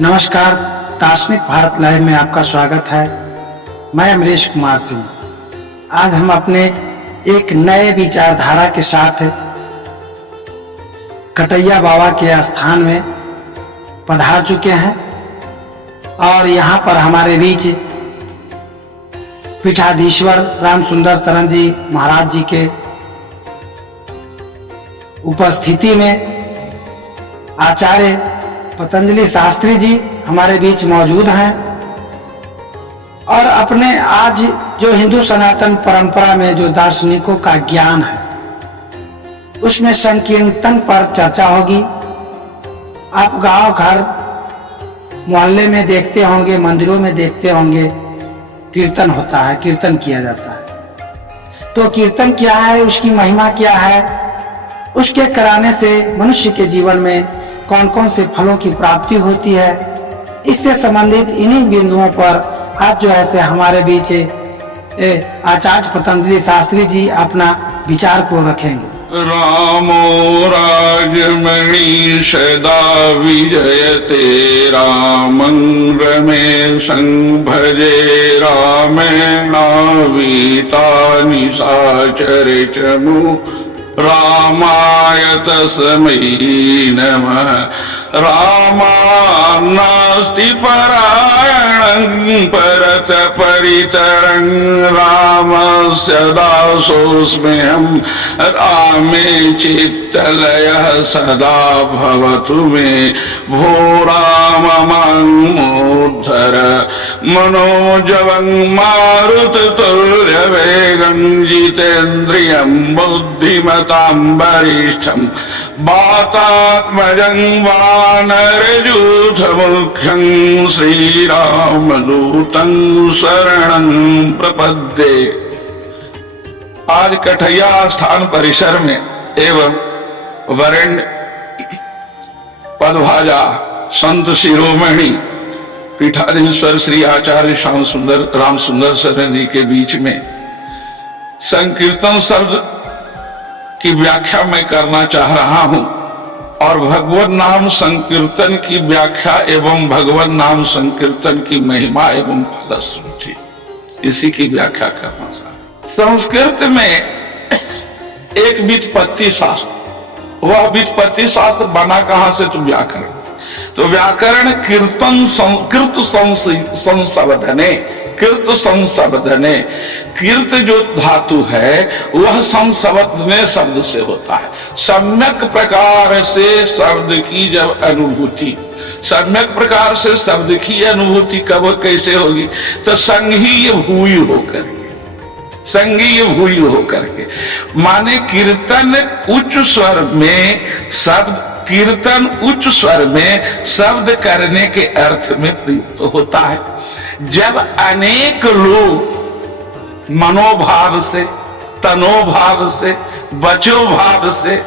नमस्कार, दार्शनिक भारत लाइव में आपका स्वागत है। मैं अमरीश कुमार सिंह। आज हम अपने एक नए विचारधारा के साथ कटैया बाबा के स्थान में पधार चुके हैं और यहाँ पर हमारे बीच पीठाधीश्वर राम सुंदर शरण जी महाराज जी के उपस्थिति में आचार्य पतंजलि शास्त्री जी हमारे बीच मौजूद हैं और अपने आज जो हिंदू सनातन परंपरा में जो दार्शनिकों का ज्ञान है उसमें संकीर्तन पर चर्चा होगी। आप गांव घर मोहल्ले में देखते होंगे, मंदिरों में देखते होंगे, कीर्तन होता है, कीर्तन किया जाता है। तो कीर्तन क्या है, उसकी महिमा क्या है, उसके कराने से मनुष्य के जीवन में कौन कौन से फलों की प्राप्ति होती है, इससे संबंधित इन्हीं बिंदुओं पर आज जो है से हमारे बीच आचार्य पतंजलि शास्त्री जी अपना विचार को रखेंगे। रामो राजमणि सदा विजयते, रामं रमेशं भजे रामेणावीता निशाचरचमु, रामाय तस्मै नमः। रामान्नास्ति परायणं परत परितरं, रामस्य दासोऽस्म्यहं, रामे चित्तलयः सदा भवतु मे। भो राम मां मोद्धर मनोजवं मारुततुल्यवेगं, जितेन्द्रियं बुद्धिमतां वरिष्ठं, वातात्मजं वानरयूथमुख्यं, श्रीरामदूतं शरणं प्रपद्ये। आज कठैया स्थान परिसर में एवं वरेण्य पदभाजा संत शिरोमणि पीठाधीश्वर श्री आचार्य राम सुंदर शरण जी के बीच में संकीर्तन शब्द की व्याख्या मैं करना चाह रहा हूं और भगवत नाम संकीर्तन की व्याख्या एवं भगवत नाम संकीर्तन की महिमा एवं फलश्रुति, इसी की व्याख्या करना चाह। संस्कृत में एक व्युत्पत्ति शास्त्र, वह व्युत्पत्ति शास्त्र बना कहां से? तो व्याकरण। तो व्याकरण कीर्तन संकृत संशोधने, कृत संशोधने, कीर्त जो धातु है वह संशोधने शब्द से होता है। सम्यक प्रकार से शब्द की जब अनुभूति, सम्यक प्रकार से शब्द की अनुभूति कब कैसे होगी? तो संघीय भूय होकर, संघीय भूय होकर के, माने कीर्तन उच्च स्वर में शब्द, कीर्तन उच्च स्वर में शब्द करने के अर्थ में प्रयुक्त होता है। जब अनेक लोग मनोभाव से, तनोभाव से, वचोभाव से,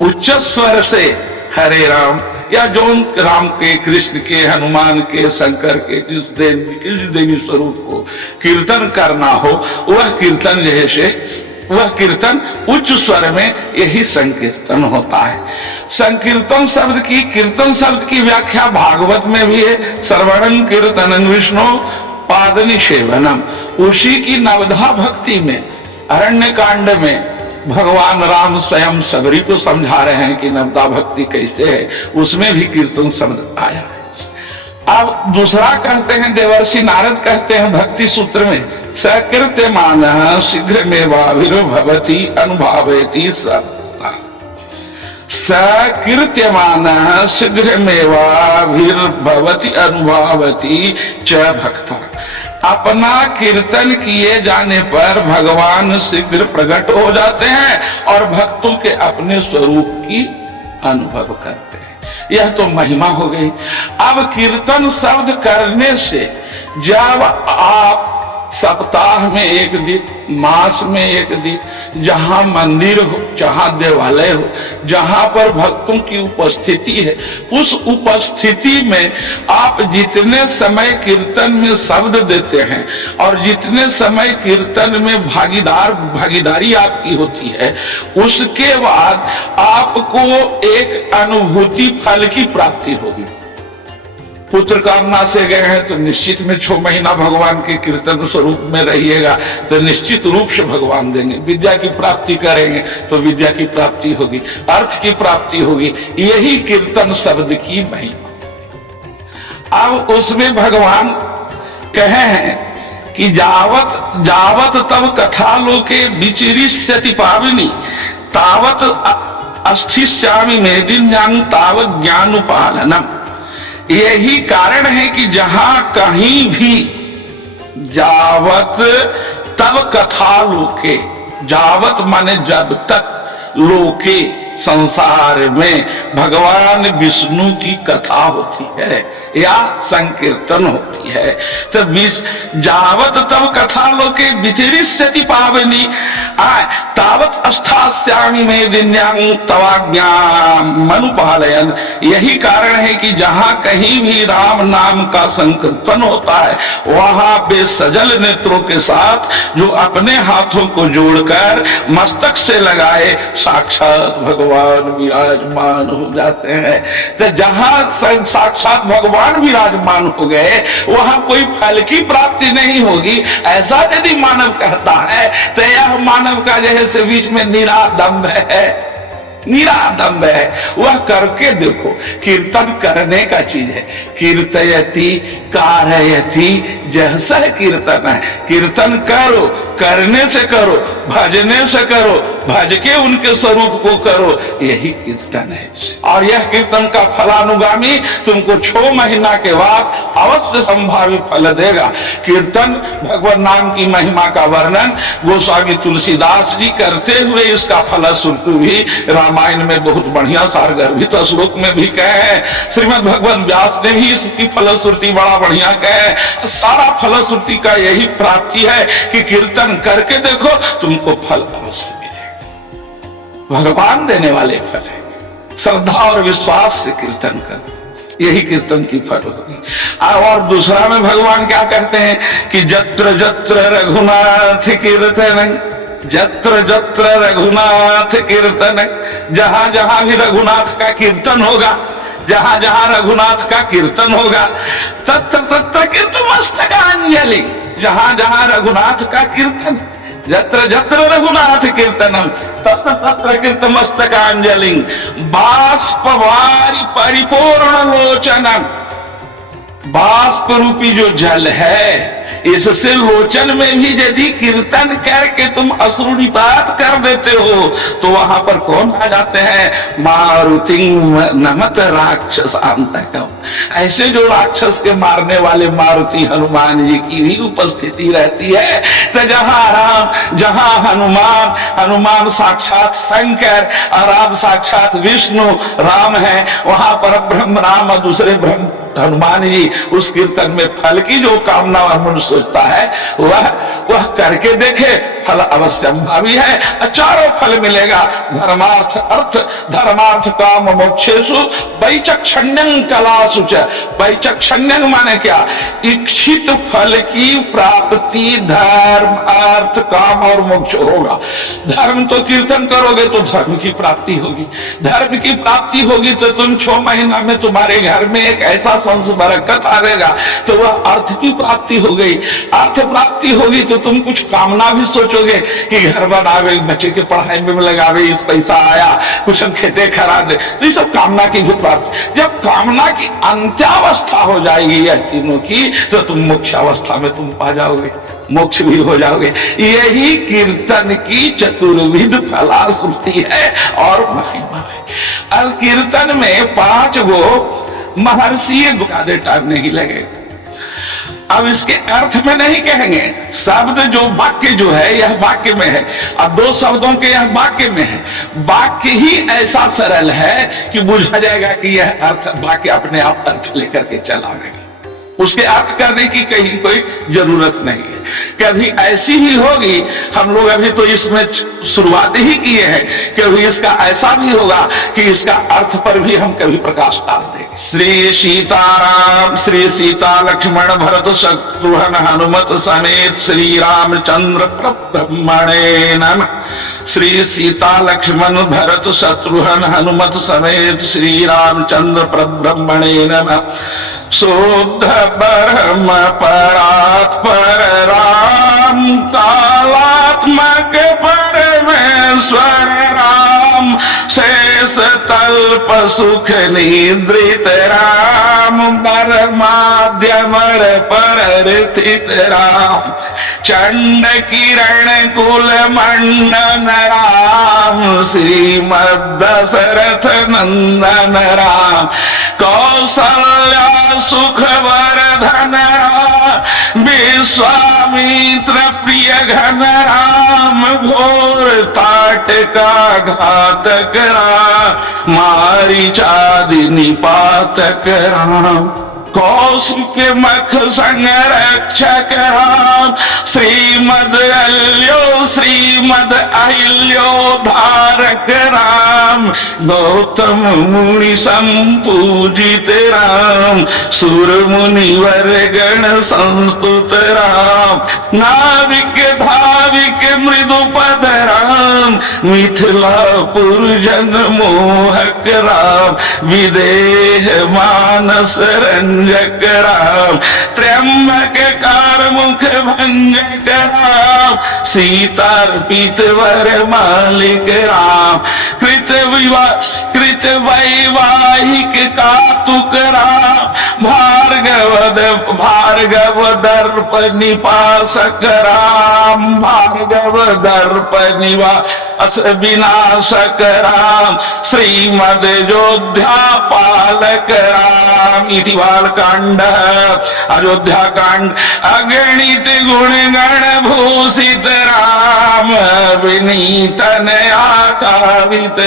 उच्च स्वर से हरे राम या जो राम के, कृष्ण के, हनुमान के, शंकर के, किस देवी स्वरूप को कीर्तन करना हो, वह कीर्तन जैसे वह कीर्तन उच्च स्वर में, यही संकीर्तन होता है। संकीर्तन शब्द की, कीर्तन शब्द की व्याख्या भागवत में भी है। श्रवणं कीर्तनं विष्णु पादनिषेवनम। उसी की नवधा भक्ति में, अरण्य कांड में भगवान राम स्वयं सबरी को समझा रहे हैं कि नवधा भक्ति कैसे है, उसमें भी कीर्तन शब्द आया है। अब दूसरा कहते हैं, देवर्षि नारद कहते हैं भक्ति सूत्र में, सकीर्त्यमानः शीघ्रमेवाभिर्भवति अनुभावयति सत्ता। सकीर्त्यमानः शीघ्रमेवाभिर्भवति अनुभावति च भक्ता। अपना कीर्तन किए जाने पर भगवान शीघ्र प्रकट हो जाते हैं और भक्तों के अपने स्वरूप की अनुभव करते हैं। यह तो महिमा हो गई। अब कीर्तन शब्द करने से जब आप सप्ताह में एक दिन, मास में एक दिन, जहां मंदिर हो, जहां देवालय हो, जहां पर भक्तों की उपस्थिति है, उस उपस्थिति में आप जितने समय कीर्तन में शब्द देते हैं और जितने समय कीर्तन में भागीदारी आपकी होती है, उसके बाद आपको एक अनुभूति फल की प्राप्ति होगी। पुत्र कामना से गए हैं तो निश्चित में 6 महीना भगवान के कीर्तन स्वरूप में रहिएगा तो निश्चित रूप से भगवान देंगे। विद्या की प्राप्ति करेंगे तो विद्या की प्राप्ति होगी, अर्थ की प्राप्ति होगी। यही कीर्तन शब्द की महिमा। अब उसमें भगवान कहे हैं कि जावत जावत तब कथा लोके विचिरिष्यति पावनी तावत अस्थिष्यामि मेदिन ज्ञान तावत ज्ञानुपालनम। यही कारण है कि जहां कहीं भी जावत तब कथा लोके, जावत माने जब तक, लोके संसार में भगवान विष्णु की कथा होती है या संकीर्तन होती है तो जावत तब कथा लोके विचिरिष्यति पावनी तावत अस्थास्यामि में दिन्यां तवाज्ञामनुपालयन्। यही कारण है कि जहां कहीं भी राम नाम का संकीर्तन होता है वहां पे सजल नेत्रों के साथ जो अपने हाथों को जोड़कर मस्तक से लगाए साक्षात भगवान विराजमान हो जाते हैं। तो जहां साक्षात भगवान विराजमान हो गए वहां कोई फल की प्राप्ति नहीं होगी, ऐसा यदि मानव कहता है तो यह मानव का जैसे बीच में निरादम्भ है, निरादम्भ है। वह करके देखो, कीर्तन करने का चीज है। कीर्तयति कारयति जैसा कीर्तन है, कीर्तन करो, करने से करो, भजने से करो, भज के उनके स्वरूप को करो, यही कीर्तन है। और यह कीर्तन का फलानुगामी तुमको 6 महीना के बाद अवश्य संभावित फल देगा। कीर्तन भगवान नाम की महिमा का वर्णन गोस्वामी तुलसीदास जी करते हुए इसका फलश्रुति भी रामायण में बहुत बढ़िया सारगर्भित श्लोक में भी कहे हैं। श्रीमद् भगवान व्यास ने भी इसकी फलश्रुति बड़ा बढ़िया कहे। सारा फलश्रुति का यही प्राप्ति है कि कीर्तन करके देखो तुमको फल अवश्य मिलेगा। भगवान देने वाले फल है। श्रद्धा और विश्वास से कीर्तन कर, यही कीर्तन की फल होगी। और दूसरा में भगवान क्या कहते हैं कि जत्र जत्र रघुनाथ कीर्तन, जत्र जत्र रघुनाथ कीर्तन, जहां जहां भी रघुनाथ का कीर्तन होगा, जहां जहां रघुनाथ का कीर्तन होगा तत्र तत्र कीर्तमस्तकांजलि। जहां जहां रघुनाथ का कीर्तन, जत्र जत्र रघुनाथ कीर्तनम तत्र तत्र कीर्तमस्तकांजलि। बाष्पवारि परिपूर्ण लोचनम, बाष्प रूपी जो जल है इससे लोचन में भी यदि कीर्तन करके तुम अश्रुनिपात कर देते हो तो वहां पर कौन आ जाते हैं? मारुति नमत राक्षसांतकम। ऐसे जो राक्षस के मारने वाले मारुति हनुमान जी की भी उपस्थिति रहती है। तो जहां राम, जहां हनुमान, हनुमान साक्षात शंकर और राम साक्षात विष्णु राम है, वहां पर ब्रह्म राम और दूसरे ब्रह्म हनुमान जी। उस कीर्तन में फल की जो कामना मनुष्य सोचता है वह करके देखे, फल अवश्यंभावी है। चारों फल मिलेगा, धर्मार्थ अर्थ, धर्मार्थ काम मोक्षेषु वैचक्षण्यं कलासु च। वैचक्षण्यं माने क्या? इच्छित फल की प्राप्ति धर्म अर्थ काम और मोक्ष होगा। धर्म तो कीर्तन करोगे तो धर्म की प्राप्ति होगी, धर्म की प्राप्ति होगी तो तुम 6 महीना में तुम्हारे घर में एक ऐसा संस बरकत आएगा तो वह अर्थ की प्राप्ति हो गई। अर्थ प्राप्ति होगी तो तुम कुछ कामना भी सोचोगे कि घर बनावे, बच्चे के पढ़ाई में लगावे, इस पैसा आया, कुछ हम खेते खरादे, तो ये सब कामना की भी प्राप्ति। जब कामना की अंत्यावस्था हो जाएगी यह तीनों की तो तुम मोक्ष अवस्था में तुम पा जाओगे, मोक्ष भी हो जाओगे। यही कीर्तन की चतुर्विध फलश्रुति है और महिमा है। और कीर्तन में 5 गो महर्षि, ज्यादा टाइम नहीं लगेगा। अब इसके अर्थ में नहीं कहेंगे, शब्द जो वाक्य जो है यह वाक्य में है और 2 शब्दों के यह वाक्य में है। वाक्य ही ऐसा सरल है कि बुझा जाएगा कि यह अर्थ, वाक्य अपने आप अर्थ लेकर के चलावेगा, उसके अर्थ करने की कहीं कोई जरूरत नहीं है। कभी ऐसी ही होगी, हम लोग अभी तो इसमें शुरुआत ही किए हैं, कभी इसका ऐसा भी होगा कि इसका अर्थ पर भी हम कभी प्रकाश डाल देंगे। श्री सीताराम, श्री सीता लक्ष्मण भरत शत्रुघ्न हनुमत समेत श्री रामचंद्र परब्रह्मणे नमः। श्री सीता लक्ष्मण भरत शत्रुघ्न हनुमत समेत श्री रामचंद्र परब्रह्मणे नमः। शुद्ध ब्रह्म परात्पर राम, कालात्मक परमेश्वर राम, शेष तल्प सुख निद्रित राम, परमाद्यमर परस्थित राम, चंड किरण कुल मंडन राम, श्रीमद दशरथ नंदन राम, कौसल्या सुख वर्धन राम, विश्वामित्र प्रिय घन राम, घोर ताट का घातक राम, मारीचादि निपातक राम, कौशिक मख संरक्षक राम, श्रीमद अहिल्यो धारक राम, गौतम मुनि संपूजित राम, सुर मुनिवर गण संस्तुत राम, नाविक धाविक मृदुपद राम, मिथिलापुर जन मोहक राम, विदेह मानस रंजक राम, त्र्यंबक कारमुख भंजक राम, सीतार्पित वर मालिक राम, कृत वैवाहिक कातुक राम, भार्गव दर्प निपासक राम, भार्गव दर्प निवास विनाशक राम, श्रीमद अयोध्या पालक राम। इति बालकांड। अयोध्या कांड। अगणित गुण गण भूषित राम, विनीत नया कामित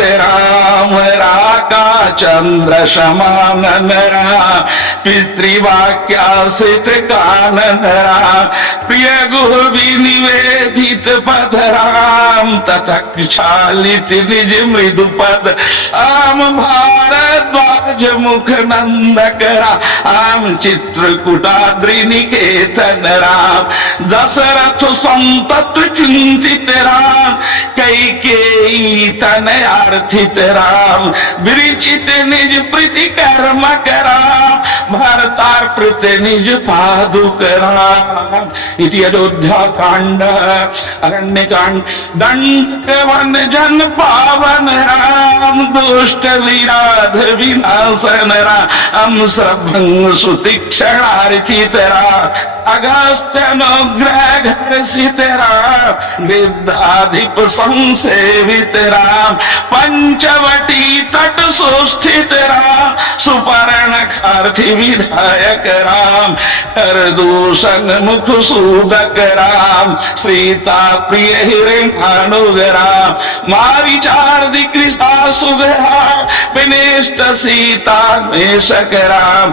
राम, राका चंद्र समान राम, पितृवाक्यासित कानन राम, प्रिय गुरु विनिवेदित पद राम, ततक्षालित निज मृदु पद राम, भारद्वाज मुख नंदक राम, चित्रकूटाद्रि निकेतन राम, दशरथ संतत चिंतित राम, कैकेयी तनयार्थित राम, विरचित निज प्रीति कर्म राम, भरतार्पित निज पादुक राम। इति अयोध्या कांड। अरण्य कांड। दंड वन जन पावन राम, दुष्ट विराध विनाशन राम, सभंग सुतीक्षणार्चित राम, अगस्त्यनुग्रह घर्षित राम, विद्याधिप संसेवित राम, पंचवटी तट सुस्थित राम, सुपर्ण खार्थी विधायक राम, कर दूषण मुख सूदक राम, सीता प्रिय हिरण्यानुग राम, मारीचार्दि कृष्णा सुगरा, विनिष्ट सीता मेषक राम,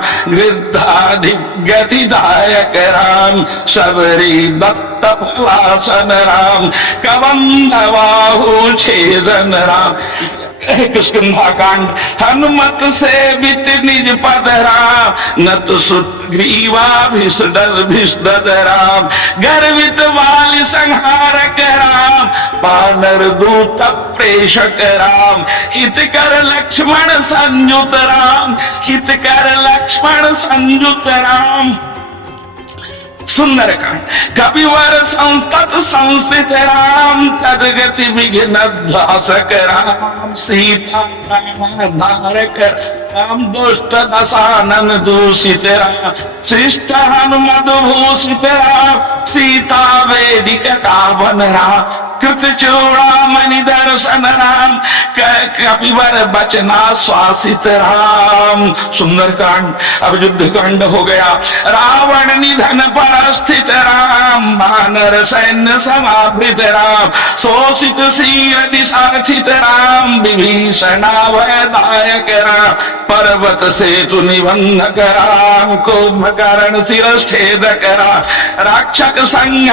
गतिदायक राम, सबरी दत्त फलासन राम, कबंध बाहु छेदन राम। किष्किंधा-कांड। हनुमत सेवित निज पद राम, नत सुग्रीवा भिषद राम, गर्वित वाली संहारक राम, बानर दूत प्रेषक राम, हितकर लक्ष्मण संयुत राम, हितकर लक्ष्मण संयुत राम। सुंदरकांड। कपिवर संतत संस्थित राम, तदगति विघ्न ध्वासक राम, सीता धारक राम, दुष्ट दशानन दूषित राम, शिष्ट हनुमद भूषित राम, सीता वेदिक कावन राम, कृत चूड़ामणि दर्शन राम, कपिवर बचना श्वासित राम। सुंदरकांड। अब युद्ध कांड हो गया। रावण निधन पर स्थित राम, वानर सैन्य समावृत राम, शोषित शील दिशार्थित राम, विभीषणाभयदायक राम, पर्वत सेतु निबंधक राम, कुंभकर्ण शिरच्छेदक राम, राक्षक संघ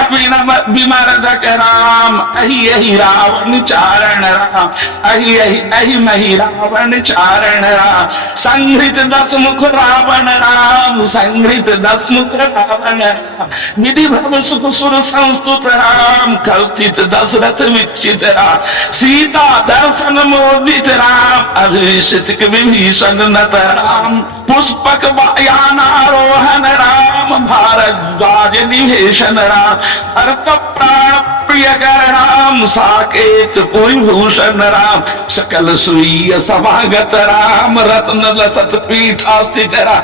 विमर्दक राम, अहि अहि रावण चारण राम, अहि अहि अहि महि रावण चारण राम, संहृत 10 मुख रावण राम, संहृत 10 मुख रावण राम, विधि भव सुख सुर संस्तुत राम, कल्पित दशरथ विचित राम, सीता दर्शन मोदित राम, अभिषित विभीषण नत राम। पुष्पक वायानारोहण राम, भारद्वाज निवेशन राम, अर्थ प्राण प्रिय कर राम, साकेत पुरी भूषण राम, सकल सुईय समागत राम, रत्न लसत पीठा स्थित राम,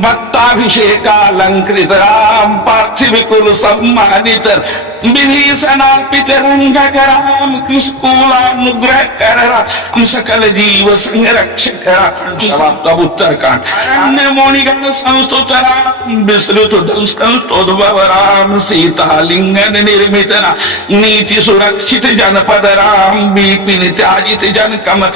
भक्ताभिषेकालंकृत राम, पार्थिव कुल सम्मानित, विभीषणार्पित रंगक राम, कृष्णकुलानुग्रह कर राम, सकल जीव संरक्षक राम। समाप्त उत्तरकांड। अन्य मोनिगण संस्तुत राम, विस्तृत संस्तोद्भव राम, सीता लिंगन निर्मित राम, नीति सुरक्षित जनपद राम, विपिन त्याजित जन कमल,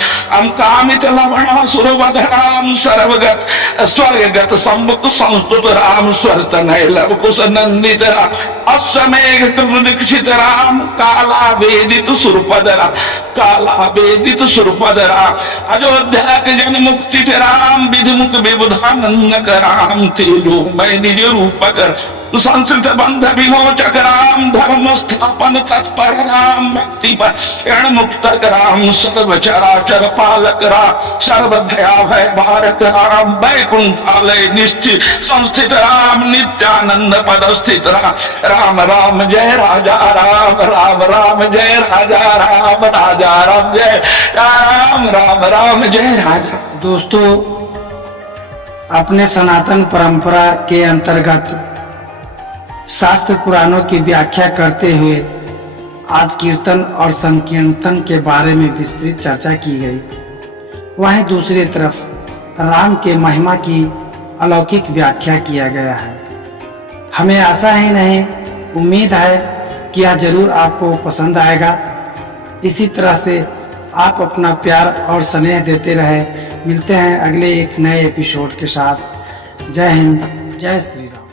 कामित लवणासुर वध राम, सर्वगत स्वर्गगत सम्मुख संस्तुत राम, स्वर्त नय लव कुश नंदित राम, अश्वमेघ दीक्षित राम, काला वेदित सुरपद राम, काला वेदित सुरपद राम, अयोध्या के जन मुक्ति राम, विधिमुख विबुधानंदक राम, तेजोमय निज रूपक, संस्कृत बंध विमोचक राम, धर्म स्थापन तत्पर राम, भक्ति पर मुक्तक राम, सर्व चराचर पालक राम, सर्व भयाभय बारक राम, वैकुंठालय निश्चित संस्थित राम, नित्यानंद पद स्थित राम, राम राम जय राजा राम, राम राम जय राजा राम, राजा राम जय राम, राम राम जय राजा। दोस्तों, अपने सनातन परंपरा के अंतर्गत शास्त्र पुराणों की व्याख्या करते हुए आज कीर्तन और संकीर्तन के बारे में विस्तृत चर्चा की गई। वहीं दूसरी तरफ राम के महिमा की अलौकिक व्याख्या किया गया है। हमें आशा ही नहीं, उम्मीद है कि यह जरूर आपको पसंद आएगा। इसी तरह से आप अपना प्यार और स्नेह देते रहे। मिलते हैं अगले एक नए एपिसोड के साथ। जय हिंद, जय श्री राम।